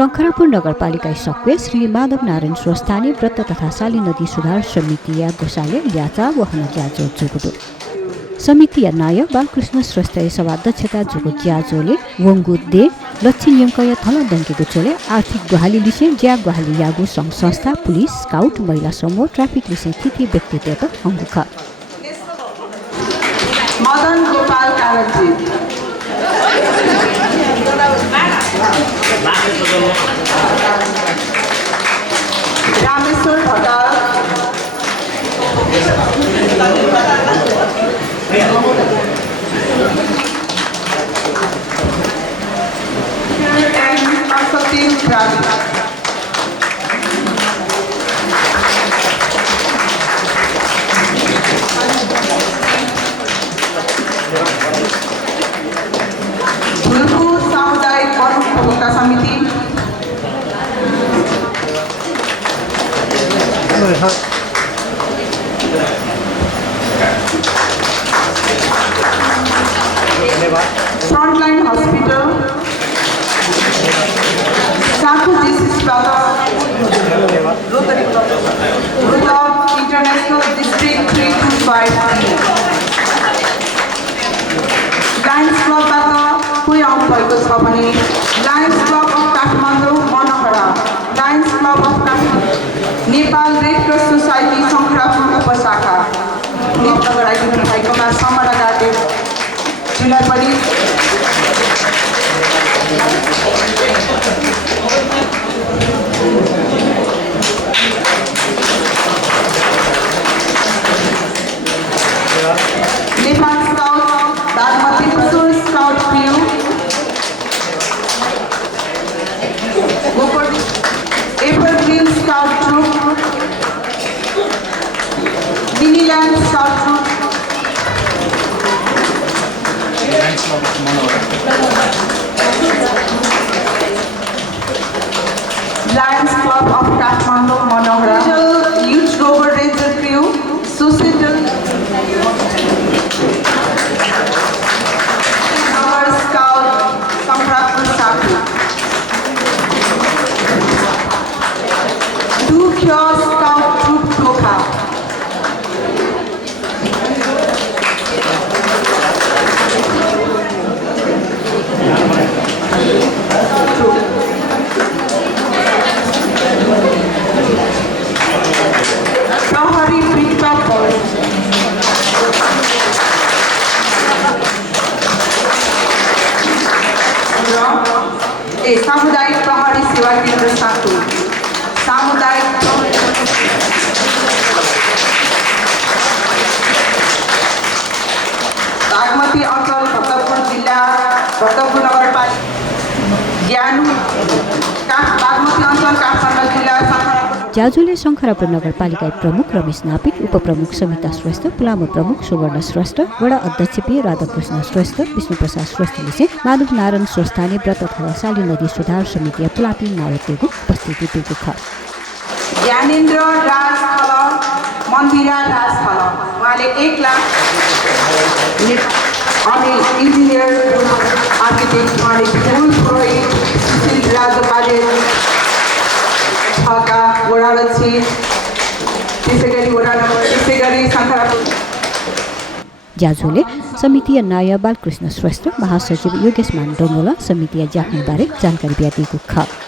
शङ्खरापुर नगरपालिका सक्वे श्री माधव नारायण स्वस्थानी व्रत तथा साली नदी सुधार समिति या गोसाले ल्याचा वहन ज्याजो जुगुदो समिति या नाय बालकृष्ण श्रेष्ठ सभाध्यक्षता जुगु ज्याजोले वंगु दे लक्षिण यङ्कय थल दङ्केको चोले आर्थिक गुहाली लिसे ज्या गुहाली यागु सङ्घ संस्था पुलिस स्काउट महिला समूह ट्राफिक लिसे तिथि व्यक्तित्व अङ्गुख मदन गोपाल कारजी रामेश्वर भट्टाल सामुदायिक उपभोक्ता समिति frontline hospital Sakhu Jesus international district 325 lions क्लबबाट कोही आउनु भएको छ भने lions club of Kathmandu Manohara lions club of Kathmandu Nepal red cross society Shankharapur उपशाखा नृत्य गराइदिनु भएकोमा समरा गार्डेनलाई पनि नेपाल स्काउट बागमती पुसुर scout crew evergreen scout troop miniland scout troop lions club of Kathmandu Manohara youth rover ranger crew social scout Shankharapur Sakhu दुख्य स्काउट ट्रुप टोखा प्रहरी पिकअप सामुदायिक प्रहरी सेवा केन्द्र साकु सामुदायिक बागमती अञ्चल भक्तपुर जिल्ला भक्तपुर नगरपालिका ज्ञान बागमती अञ्चल काठमाडौँ जिल्ला ज्याजुले शङ्खरापुर नगरपालिका प्रमुख रमेश नापिक उपप्रमुख समिता श्रेष्ठ पुलाम प्रमुख सुवर्ण श्रेष्ठ वडा अध्यक्ष पी राधाकृष्ण श्रेष्ठ विष्णुप्रसाद श्रेष्ठले माधव नारायण स्वस्थानी व्रत तथा साली नदी सुधार समिति पुलापी नायकको उपस्थिति पुगेको छ ज्ञानेन्द्र राज थल मन्दिरा राज थल उहाँले 1 लाख अनि इन्जिनियर आर्किटेक्ट उहाँले फुल पुरोहित सुशील राजोपाले छका वडालक्षी त्यसैगरी वडा नम्बर त्यसैगरी शङ्खरापुर ज्याजुले समिति नाय बालकृष्ण श्रेष्ठ महासचिव योगेश मान डोङ्गोला समिति ज्याख्नेबारे जानकारी दिएको छ